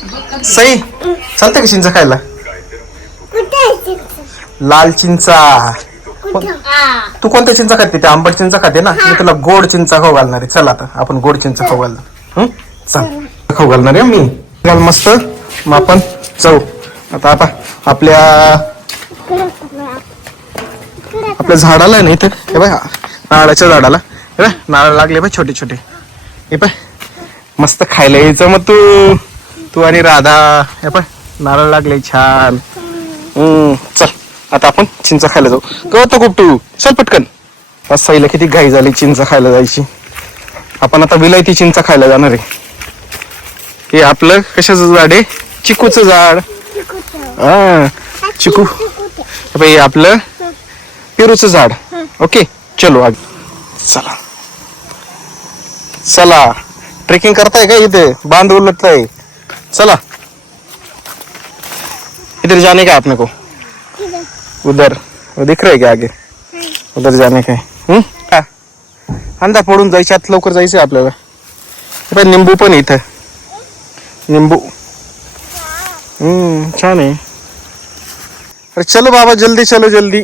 सई चालते का चिंच खायला? लाल चिंचा? तू कोणत्या चिंचा खाते? ते आंबट चिंचा खाते ना? मी तुला गोड चिंचा खाऊ घालणार आहे. चल आता आपण गोड चिंचा खाऊ घालणार? चल. खाऊ घालणार आहे मी. घाल मस्त. मग आपण जाऊ. आता आता आपल्या आपल्या झाडाला आहे ना इथं? हे बाय नारळाच्या झाडाला. हे बाय नारळ लागले बाय छोटे छोटे हे पाय मस्त खायला यायचं मग तू. तू आणि राधा हे पण नारळ लागले छान. हम्म चल आता आपण चिंच खायला जाऊ. कळतो खूप तू? चल पटकन. आज साईला किती घाई झाली चिंच खायला जायची. आपण आता विलायती चिंच खायला जाणार आहे. हे आपलं कशाचं झाड आहे? चिकूचं झाड. हा चिकू. हे बाई आपलं पेरूचं झाड. ओके चलो आग चला. चला. ट्रेकिंग करताय का इथे? बांध उलटताय. चला. इधर जाने का अपने को. उधर. वो दिख रहा क्या आगे? उधर जाने का हम्म? हा. अंधा पडून जायच्या आत लवकर जायचं आहे आपल्याला निंबू पण आहे इथं. निंबू. हम्म छान आहे. अरे चलो बाबा जल्दी चलो जल्दी.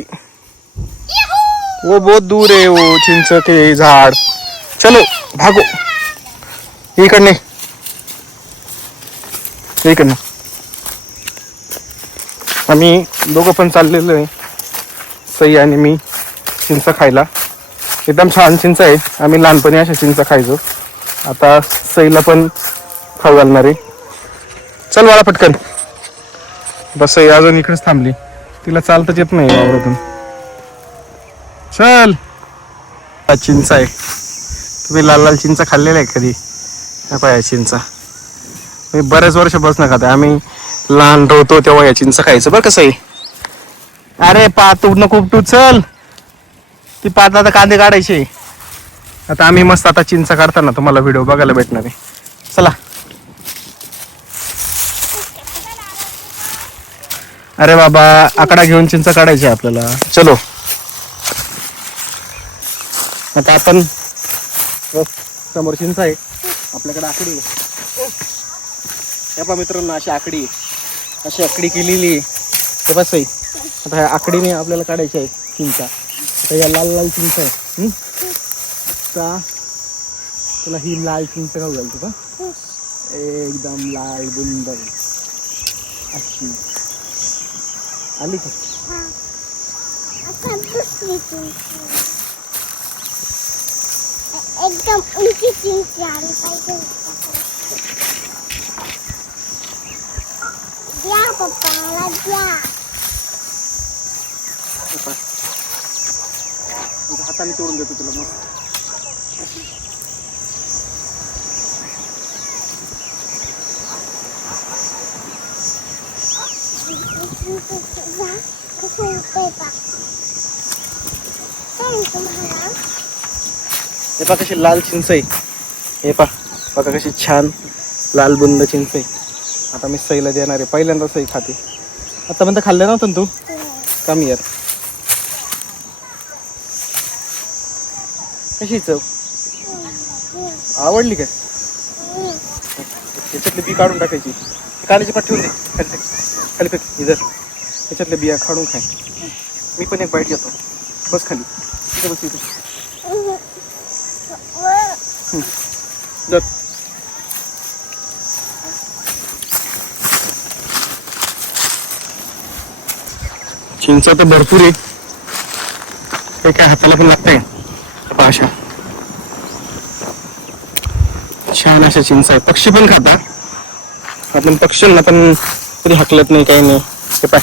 वो बहुत दूर है वो चिंच के झाड. चलो भागो. इकडने. इकडनं. आम्ही दोघं पण चाललेलो आहे. सई आणि मी चिंच खायला. एकदम छान चिंच आहे. आम्ही लहानपणी अशा चिंच खायचो. आता सईला पण खाऊ घालणार आहे. चल वाला पटकन. बस सई अजून इकडेच थांबली. तिला चालताच येत नाही वावरातून. चल. चिंचा आहे. तुम्ही लाल लाल चिंचा खाल्लेला आहे कधी? हा पाय चिंचा. मी बऱ्याच वर्षापासून खाते आम्ही लहान होतो तेव्हा या चिंच खायचं बरं कसं आहे अरे पात नको उपटू चल. ती पात आता कांदे काढायचे. आता आम्ही मस्त आता चिंच काढताना तुम्हाला व्हिडिओ बघायला भेटणार आहे. चला. अरे बाबा आकडा घेऊन चिंच काढायची आपल्याला. चलो. आता आपण समोर चिंच आहे. आपल्याकडे आकडी आहे. हे पहा मित्रांनो अशी आकडी. अशी आकडी केलेली आहे. हे बस आहे. आता ह्या आकडीने आपल्याला काढायची आहे चिंचा. आता या लाल लाल चिंच आहे का तुला ही लाल चिंच खाऊ घालतो का? एकदम लाल बुंद अशी. आली का? एकदम उंची चिंच आली पाहिजे. द्या पप्पाला द्या हाताने तोडून देतो तुला मस्त कसं होतंय पा काय तुम्हाला हे पा कशी लाल चिंच आहे हे पा बघा कशी छान लाल बुंद चिंच आहे आता मी सईला देणार आहे. पहिल्यांदा सई खाते. आतापर्यंत खाल्लं नव्हतं ना तू? कमी यार कशी चव? आवडली काय? याच्यातले बी काढून टाकायची. काढायची पाठ ठेवून दे. खाली खाली कधी इधर त्याच्यातले बिया काढून खाय. मी पण एक बाईट घेतो. बस खाली. इथे बस इथे जर चिंच तर भरपूर आहे. ते काय हाताला पण लागतंय अशा. छान अशा चिंच आहे पक्षी पण खातात. आपण पक्ष्यांना पण कधी हाकलत नाही काही नाही. ते पाय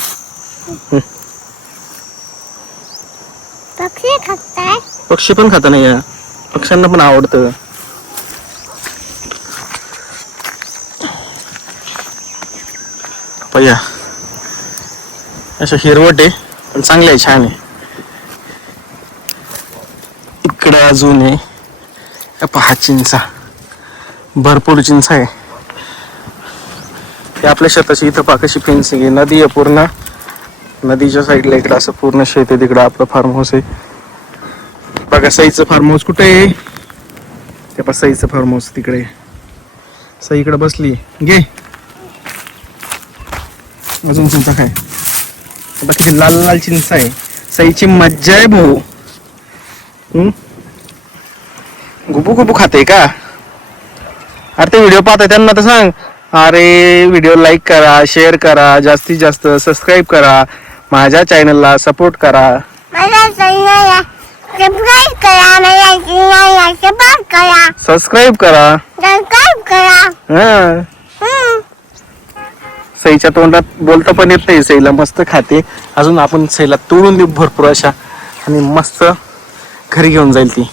पक्षी खाताय पक्षी पण खाता नाही या पक्ष्यांना पण आवडतं. पया असं हिरवट आहे पण चांगलं आहे छान आहे. इकडं अजून आहे. पहा चिंचा. भरपूर चिंचा आहे. ते आपल्या शेताची इथं पाकशी फेन्सिंग आहे. नदी आहे पूर्ण. नदीच्या साईडला इकडं असं पूर्ण शेत आहे. तिकडं आपलं फार्म हाऊस आहे. बघा सईचं फार्म हाऊस कुठे आहे? ते पहा सईचं फार्म हाऊस तिकडे सई इकडे बसली. घे. अजून चिंचा काय? आता किती लाल लाल चिंच आहे. सईची मज्जा आहे भाऊ? गुबू गुबू खाते का? अरे ते व्हिडिओ पाहता त्यांना तर सांग. अरे व्हिडिओ लाईक करा शेअर करा जास्तीत जास्त सबस्क्राईब करा माझ्या चॅनलला सपोर्ट करा सबस्क्राईब करा. सबस्क्राईब करा. सबस्क्राईब करा. हा. सईच्या तोंडात बोलता पण येत नाही. सईला मस्त खाते. अजून आपण सईला तोडून देऊ भरपूर अशा. आणि मस्त घरी घेऊन जाईल ती.